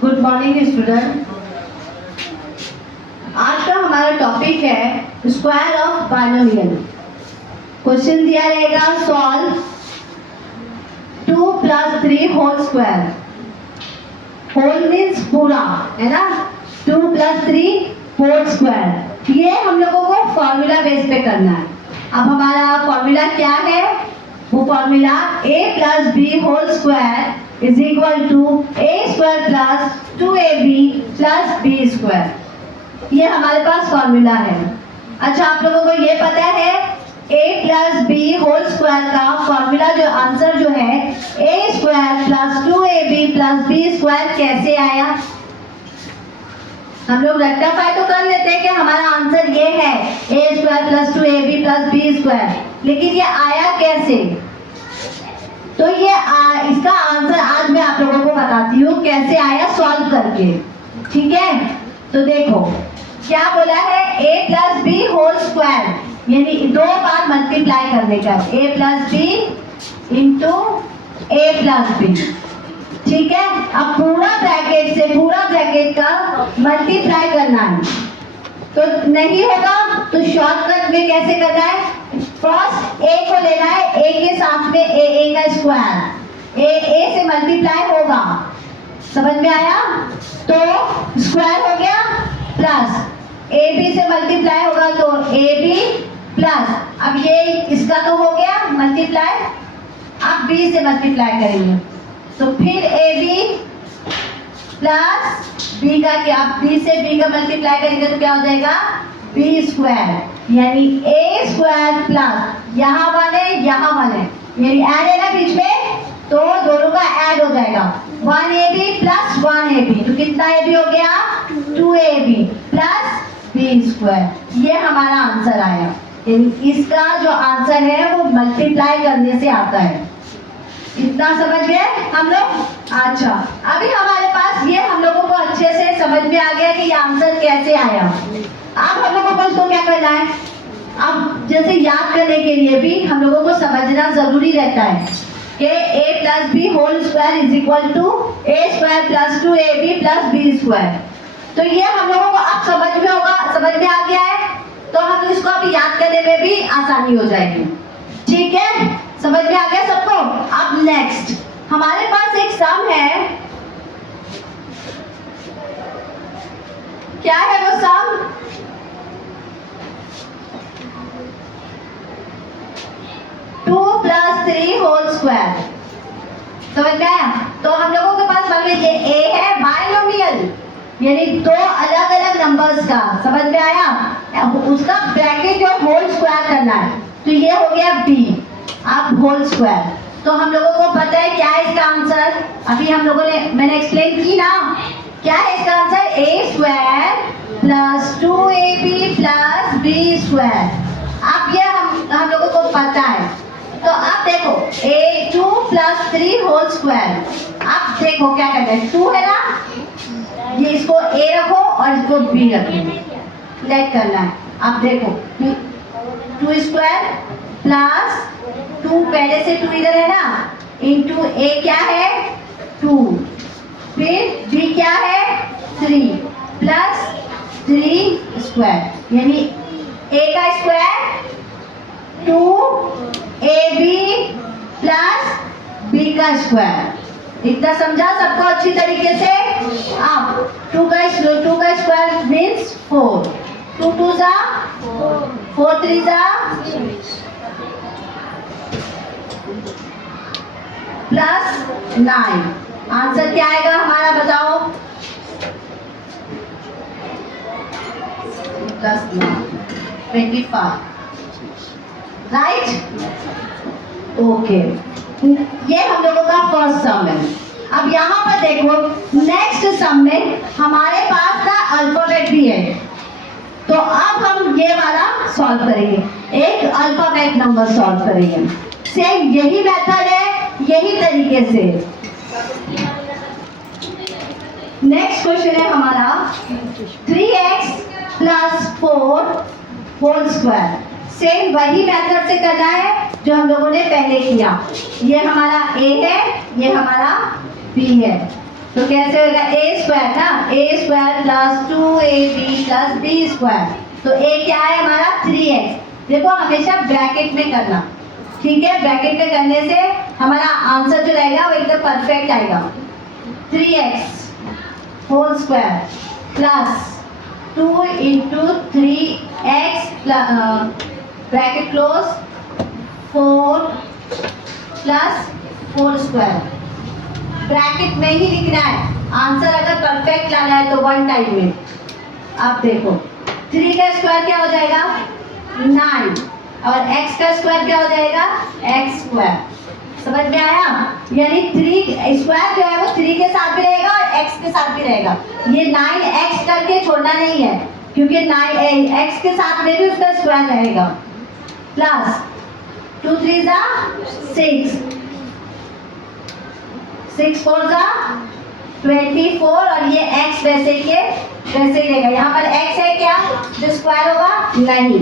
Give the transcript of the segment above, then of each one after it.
Good morning student. आज का हमारा टॉपिक है स्क्वायर ऑफ बाइनोमियल। क्वेश्चन दिया रहेगा solve 2 + 3 whole square. Whole means पूरा, है ना। 2 + 3 होल स्क्वायर, ये हम लोगों को फॉर्मूला बेस पे करना है। अब हमारा फॉर्मूला क्या है? वो formula a + b whole square is equal to a² + 2ab + b square. ये हमारे पास फॉर्मूला है। अच्छा, आप लोगों को ये पता है a + b होल स्क्वायर का फॉर्मूला जो आंसर जो है a² + 2ab + b स्क्वायर कैसे आया? हम लोग रेक्टिफाई तो कर लेते हैं कि हमारा आंसर ये है a² + 2ab + b स्क्वायर, लेकिन ये आया कैसे? तो ये इसका आंसर आज मैं आप लोगों को बताती हूँ कैसे आया सॉल्व करके। ठीक है, तो देखो क्या बोला है, a + b होल स्क्वायर यानी 2 बार मल्टीप्लाई करने का, a + b * a + b। ठीक है, अब पूरा ब्रैकेट से पूरा ब्रैकेट का मल्टीप्लाई करना है। तो नहीं होगा तो शॉर्टकट में कैसे करना है? फर्स्ट a को लेना है, a के साथ में a का स्क्वायर, a से मल्टीप्लाई होगा, समझ में आया? तो स्क्वायर हो गया प्लस ab से मल्टीप्लाई होगा तो ab प्लस, अब ये इसका तो हो गया मल्टीप्लाई, अब b से मल्टीप्लाई करेंगे तो फिर ab प्लस b का क्या, b से b का मल्टीप्लाई करेंगे तो क्या हो जाएगा b स्क्वायर, यानी a² प्लस यहाँ वाले यानी ऐड है ना बीच में, तो दोनों का ऐड हो जाएगा 1ab + 1ab, तो कितना ab हो गया 2ab प्लस b स्क्वायर। ये हमारा आंसर आया, यानी इसका जो आंसर है वो मल्टीप्लाई करने से आता है। इतना समझ गए हम लोग? अच्छा, अभी हमारे पास ये हम लोगों को अच्छे से समझ में आ गया कि ये आंसर कैसे आया। अब हम लोगों को इसको क्या करना है? अब जैसे याद करने के लिए भी हम लोगों को समझना जरूरी रहता है कि a + b whole square is equal to a² + 2ab + b square. तो ये हम लोगों को अब समझ में आ गया है, तो हम इसको अभी याद करने में भी आसानी हो जाएगी। ठीक है, समझ में आ गया सबको? अब नेक्स्ट हमारे पास एक सम है। क्या है वो सम? To + 3 whole square. समझ में आया? तो हम लोगों के पास मान लीजिए a है बाइनोमियल, यानी 2 अलग अलग नंबर्स का, समझ में आया? उसका ब्रैकेट जो होल स्क्वायर करना है, तो ये हो गया b, अब होल स्क्वायर। तो हम लोगों को पता है क्या है इसका आंसर, अभी हम लोगों ने मैंने एक्सप्लेन की ना, क्या है इसका answer a² + 2ab + b square. अब ये हम लोगों को पता है, तो अब देखो a2 + 3 होल स्क्वायर। अब देखो क्या करना है, 2 है ना, ये इसको a रखो और इसको b रखो, लेट करना है। अब देखो 2 स्क्वायर प्लस 2, पहले से 2 इधर है ना, इंटू a क्या है 2, फिर b क्या है 3 प्लस 3 स्क्वायर, यानी a का स्क्वायर 2ab प्लस b का स्क्वायर। इतना समझा सबको अच्छी तरीके से? अब 2 का स्क्वायर मीन्स 4, 2 2 जा 4, 3 जा +9। आंसर क्या आएगा हमारा, बताओ? 25, राइट? ओके, ये हम लोगों का फर्स्ट सम है। अब यहाँ पर देखो नेक्स्ट सम में हमारे पास का अल्फाबेट भी है, तो अब हम ये वाला सॉल्व करेंगे, एक अल्फाबेट नंबर सॉल्व करेंगे। सेम यही मेथड है, यही तरीके से। नेक्स्ट क्वेश्चन है हमारा 3x + 4 होल स्क्वायर। सेम वही मेथड से करना है जो हम लोगों ने पहले किया। ये हमारा a है, ये हमारा b है। तो कैसे होगा ए स्क्वायर ना, A square plus 2ab plus B square. तो ए क्या है हमारा 3x। देखो हमेशा ब्रैकेट में करना, ठीक है, ब्रैकेट में करने से हमारा आंसर जो रहेगा वो एकदम परफेक्ट आएगा। 3x whole square plus 2 into 3x bracket close 4 plus 4 square. Bracket में ही लिखना है, आंसर अगर परफेक्ट लाना है तो वन टाइम में। आप देखो 3 का स्क्वायर क्या हो जाएगा 9 और x का स्क्वायर क्या हो जाएगा x स्क्वायर। समझ में आया? यानी 3 स्क्वायर जो है वो 3 के साथ भी रहेगा और x के साथ भी रहेगा। ये 9x करके छोड़ना नहीं है, क्योंकि 9x के साथ में भी उसका स्क्वायर रहेगा। प्लस 2 3 जा 6, 6 4 जा 24 और ये x वैसे के वैसे ही रहेगा। यहाँ पर x है क्या जो स्क्वायर होगा नहीं,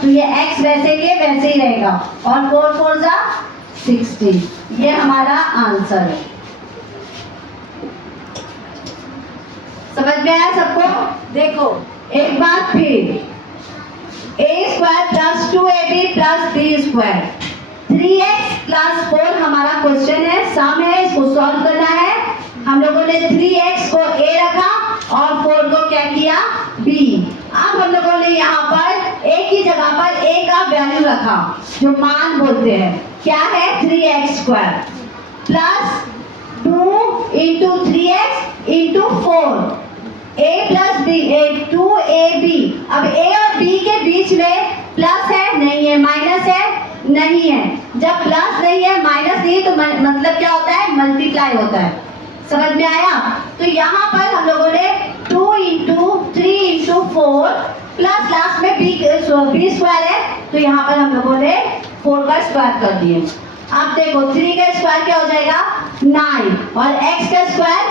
तो ये x वैसे के वैसे ही रहेगा और 4 4 जा 60। ये हमारा आंसर है। समझ में आया सबको? देखो एक बार फिर a square plus 2ab plus B square 3x plus 4 हमारा क्वेश्चन है, सम है, इसको सॉल्व करना है। हम लोगों ने 3x को a रखा और 4 को क्या किया b। अब हम लोगों ने यहाँ पर a की जगह पर a का वैल्यू रखा जो मान बोलते हैं, क्या है 3x square plus 2 into 3x into 4 a plus B 2ab। अब a और b के बीच में प्लस है नहीं है, माइनस है नहीं है। जब प्लस नहीं है माइनस नहीं है तो मतलब क्या होता है मल्टीप्लाई होता है। समझ में आया? तो यहाँ पर हम लोगों ने 2 इंटू 3 इंटू 4 प्लस लास्ट में b स्क्वायर है, तो यहाँ पर हम लोगों ने 4 का स्क्वायर कर दिए। अब देखो 3 का स्क्वायर क्या हो जाएगा 9 और x का स्क्वायर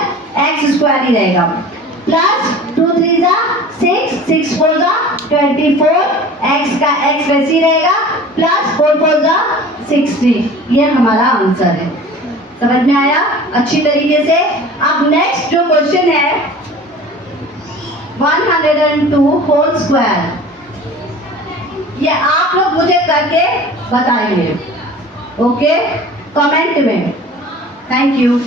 x स्क्वायर ही रहेगा। प्लस 2 3 जा 6, 6 4 जा 24, x का x वैसे ही रहेगा, प्लस 4 4 जा 60। ये हमारा आंसर है। समझ में आया अच्छी तरीके से? अब नेक्स्ट जो क्वेश्चन है 102 होल स्क्वायर, ये आप लोग मुझे करके बताएंगे, ओके, कमेंट में। Thank you.